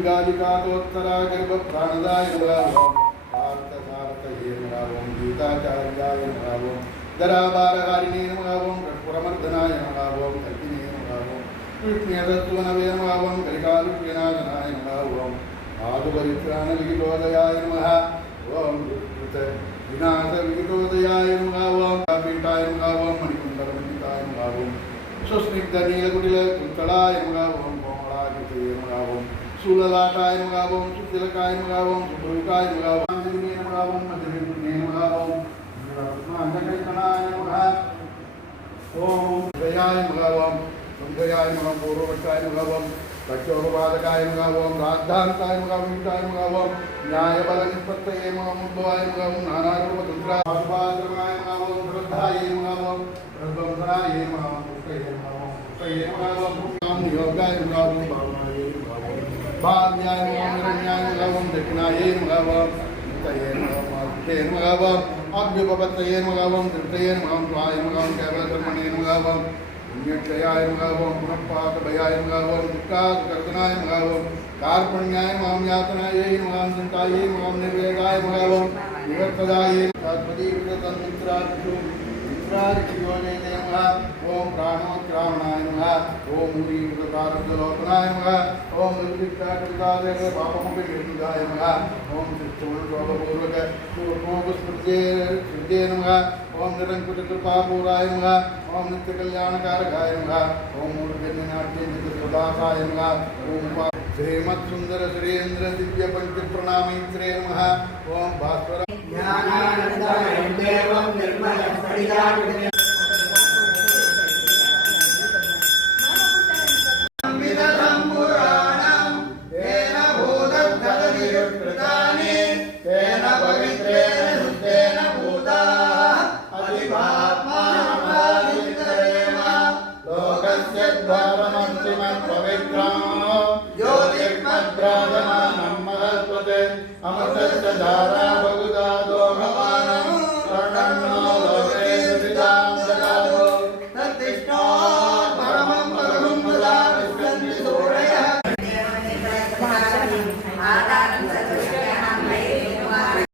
अंगालिकातोत्तरा गर्भ प्राणदाय नमः भारत भारत हे नमः ओम गीताचार्याय नमः ओम दराबारहारिणे नमः ओम कर्पूरमर्दनाय नमः ओम कल्पिने नमः ओम कृष्णेतत्वनवे नमः ओम कलिकालुप्यनाशनाय नमः ओम आदुपरित्राणलिखितोदयाय नमः ओम विनाश विघटोदयाय नमः ओम पीठाय नमः ओम मणिकुंडलमण्डिताय नमः ओम स्वस्निग्ध नीलकुटिल कुंतलाय नमः ओम कोमलाकृतये नमः ओम शूललाटाय नमः ओम सुतिलकाय नमः ओम सुब्रुकाय नमः ओम आंजनेय नमः ओम मधुरिपुण्ये नमः ओम रत्नांजकैकणाय नमः ओम जयाय नमः ओम संजयाय नमः पूर्ववक्षाय नमः ओम कक्षोपवादकाय नमः ओम राद्धान्ताय नमः विष्टाय नमः ओम न्यायबलनिष्पत्तये नमः उद्भवाय नमः ओम नानारूपतन्त्राय नमः ओम श्रद्धायै नमः ओम प्रद्वंसनाय नमः ओम पुष्टये नमः ओम पुष्टये नमः ओम नियोगाय नमः ओम भावनाय नमः ओम भाव्याय नमः निरण्याय नमः ओम दक्षिणायै नमः ओम तये नमः ओम ते नमः ओम अभ्युपपत्तये नमः ओम तृप्तये नमः ओम स्वाय नमः ओम केवलकर्मणे नमः ओम पुण्यक्षयाय नमः ओम पुनःपाकभयाय नमः ओम दुःखाकर्तनाय नमः ओम कार्पण्याय नमः यातनायै नमः चिन्तायै नमः निर्वेदाय नमः ओम निवर्तदाय तन्मित्रादिषु मित्रादियोने नमः ओम प्राणोत्क्रामणाय नमः ओम मूरीकृतकारब्धलोकनाय नमः ओम निर्विघ्नकृतादेव पापमुपनिर्मुदाय नमः ओम चित्तमनोपूर्वक पूर्वस्मृत्ये नमः ओम निरंकुशकृपापूराय नमः ओम नित्यकल्याणकारकाय नमः ओम मूर्धन्यनाट्ये नित्यप्रदासाय नमः ओम श्रीमत्सुंदर श्रीन्द्र दिव्य पंचप्रणामीत्रे नमः ओम भास्कर ज्ञानानंदमयं देवं निर्मलं परिजातं अमृतस्य धारा बहुधा